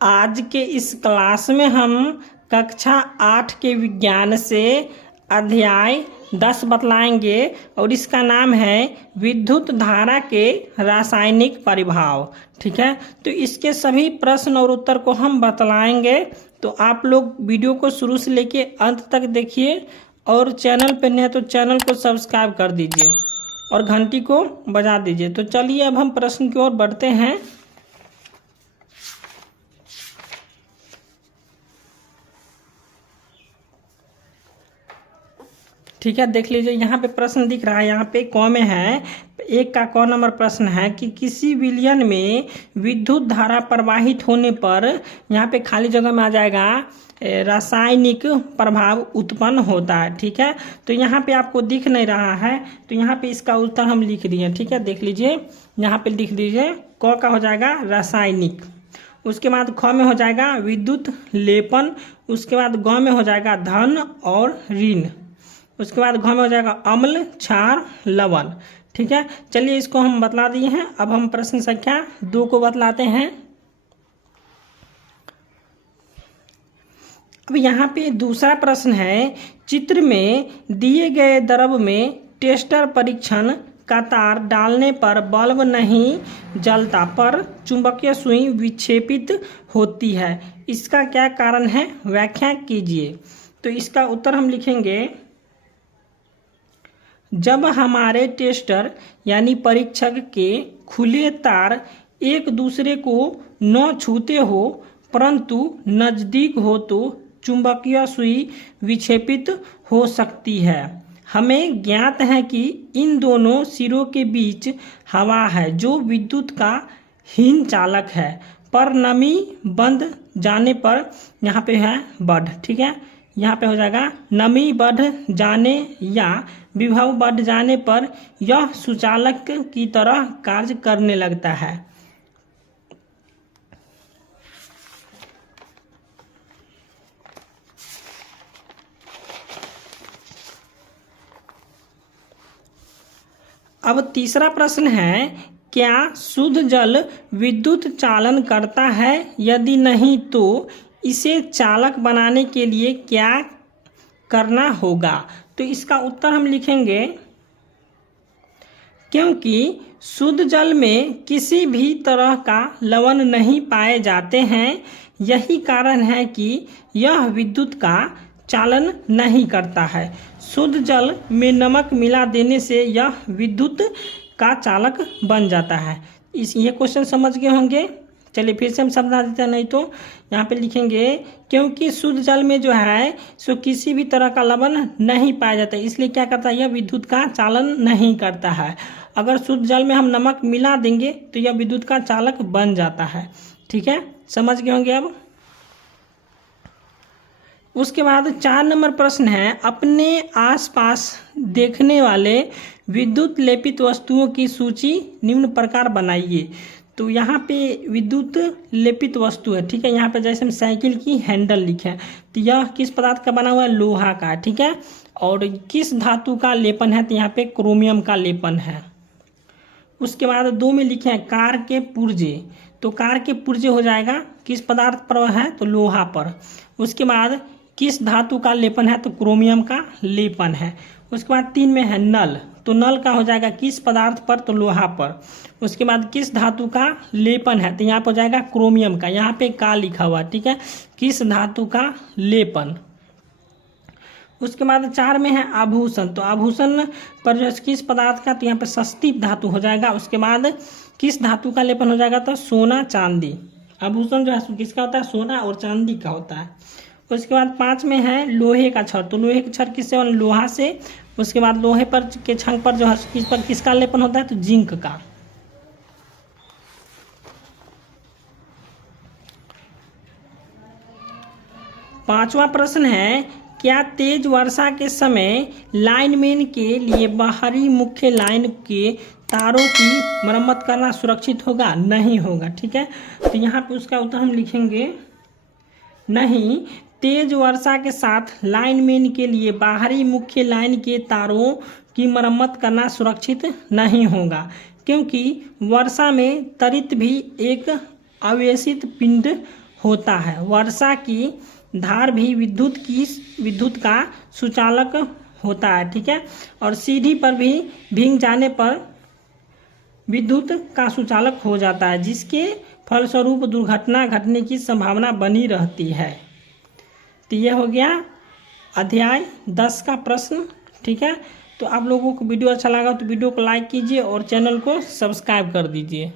आज के इस क्लास में हम कक्षा 8 के विज्ञान से अध्याय 10 बतलाएंगे और इसका नाम है विद्युत धारा के रासायनिक परिभाव। ठीक है, तो इसके सभी प्रश्न और उत्तर को हम बतलाएंगे। तो आप लोग वीडियो को शुरू से लेके अंत तक देखिए और चैनल पर नए तो चैनल को सब्सक्राइब कर दीजिए और घंटी को बजा दीजिए। तो चलिए अब हम प्रश्न की ओर बढ़ते हैं। ठीक है, देख लीजिए यहाँ पे प्रश्न दिख रहा है, यहाँ पे क में है। एक का क नंबर प्रश्न है कि किसी विलयन में विद्युत धारा प्रवाहित होने पर, यहाँ पे खाली जगह में आ जाएगा रासायनिक प्रभाव उत्पन्न होता है। ठीक है, तो यहाँ पे आपको दिख नहीं रहा है तो यहाँ पे इसका उत्तर हम लिख दिए। ठीक है, देख लीजिए यहाँ पे लिख दीजिए। क का हो जाएगा रासायनिक, उसके बाद ख में हो जाएगा विद्युत लेपन, उसके बाद ग में हो जाएगा धन और ऋण, उसके बाद घ में हो जाएगा अम्ल, क्षार, लवण। ठीक है, चलिए इसको हम बतला दिए हैं। अब हम प्रश्न संख्या 2 को बतलाते हैं। अब यहाँ पे दूसरा प्रश्न है, चित्र में दिए गए द्रव में टेस्टर परीक्षण का तार डालने पर बल्ब नहीं जलता पर चुंबकीय सुई विक्षेपित होती है, इसका क्या कारण है, व्याख्या कीजिए। तो इसका उत्तर हम लिखेंगे, जब हमारे टेस्टर यानी परीक्षक के खुले तार एक दूसरे को न छूते हो परंतु नजदीक हो तो चुंबकीय सुई विक्षेपित हो सकती है। हमें ज्ञात है कि इन दोनों सिरों के बीच हवा है जो विद्युत का हीन चालक है, पर नमी बंध जाने पर यहाँ पे है बढ़। ठीक है, यहाँ पे हो जाएगा नमी बढ़ जाने या विभव बढ़ जाने पर यह सुचालक की तरह कार्य करने लगता है। अब तीसरा प्रश्न है, क्या शुद्ध जल विद्युत चालन करता है, यदि नहीं तो इसे चालक बनाने के लिए क्या करना होगा। तो इसका उत्तर हम लिखेंगे, क्योंकि शुद्ध जल में किसी भी तरह का लवण नहीं पाए जाते हैं, यही कारण है कि यह विद्युत का चालन नहीं करता है। शुद्ध जल में नमक मिला देने से यह विद्युत का चालक बन जाता है। ये क्वेश्चन समझ गए होंगे। चलिए फिर से हम समझा देते हैं, नहीं तो यहाँ पे लिखेंगे, क्योंकि शुद्ध जल में जो है सो किसी भी तरह का लवण नहीं पाया जाता है, इसलिए क्या करता है, यह विद्युत का चालन नहीं करता है। अगर शुद्ध जल में हम नमक मिला देंगे तो यह विद्युत का चालक बन जाता है। ठीक है, समझ गए होंगे। अब उसके बाद 4 नंबर प्रश्न है, अपने आसपास देखने वाले विद्युत लेपित वस्तुओं की सूची निम्न प्रकार बनाइए। तो यहाँ पे विद्युत लेपित वस्तु है। ठीक है, यहाँ पे जैसे हम साइकिल की हैंडल लिखे हैं तो यह किस पदार्थ का बना हुआ है, लोहा का। ठीक है, और किस धातु का लेपन है, तो यहाँ पे क्रोमियम का लेपन है। उसके बाद 2 में लिखे हैं कार के पुर्जे, तो कार के पुर्जे हो जाएगा किस पदार्थ पर है, तो लोहा पर। उसके बाद किस धातु का लेपन है, तो क्रोमियम का लेपन है। उसके बाद 3 में है नल, तो नल का हो जाएगा किस पदार्थ पर, तो लोहा पर। उसके बाद किस धातु का लेपन है, तो यहाँ पर हो जाएगा क्रोमियम का, यहाँ पे का लिखा हुआ। ठीक है, किस धातु का लेपन। उसके बाद 4 में है आभूषण, तो आभूषण पर जो किस पदार्थ का, तो यहाँ पे सस्ती धातु हो जाएगा। उसके बाद किस धातु का लेपन हो जाएगा, तो सोना चांदी। आभूषण जो है किसका होता है, सोना और चांदी का होता है। उसके बाद 5 में है लोहे का छड़, तो लोहे का छड़ किससे, लोहा से। उसके बाद लोहे पर के छंग पर जो है किस पर किसका लेपन होता है, तो जिंक का। पांचवा प्रश्न है, क्या तेज वर्षा के समय लाइनमैन के लिए बाहरी मुख्य लाइन के तारों की मरम्मत करना सुरक्षित होगा, नहीं होगा। ठीक है, तो यहाँ पे उसका उत्तर हम लिखेंगे, नहीं, तेज वर्षा के साथ लाइनमैन के लिए बाहरी मुख्य लाइन के तारों की मरम्मत करना सुरक्षित नहीं होगा, क्योंकि वर्षा में त्वरित भी एक आवेशित पिंड होता है। वर्षा की धार भी विद्युत का सुचालक होता है, ठीक है। और सीढ़ी पर भी भीग जाने पर विद्युत का सुचालक हो जाता है, जिसके फलस्वरूप दुर्घटना घटने की संभावना बनी रहती है। तो ये हो गया अध्याय 10 का प्रश्न, ठीक है। तो आप लोगों को वीडियो अच्छा लगा तो वीडियो को लाइक कीजिए और चैनल को सब्सक्राइब कर दीजिए।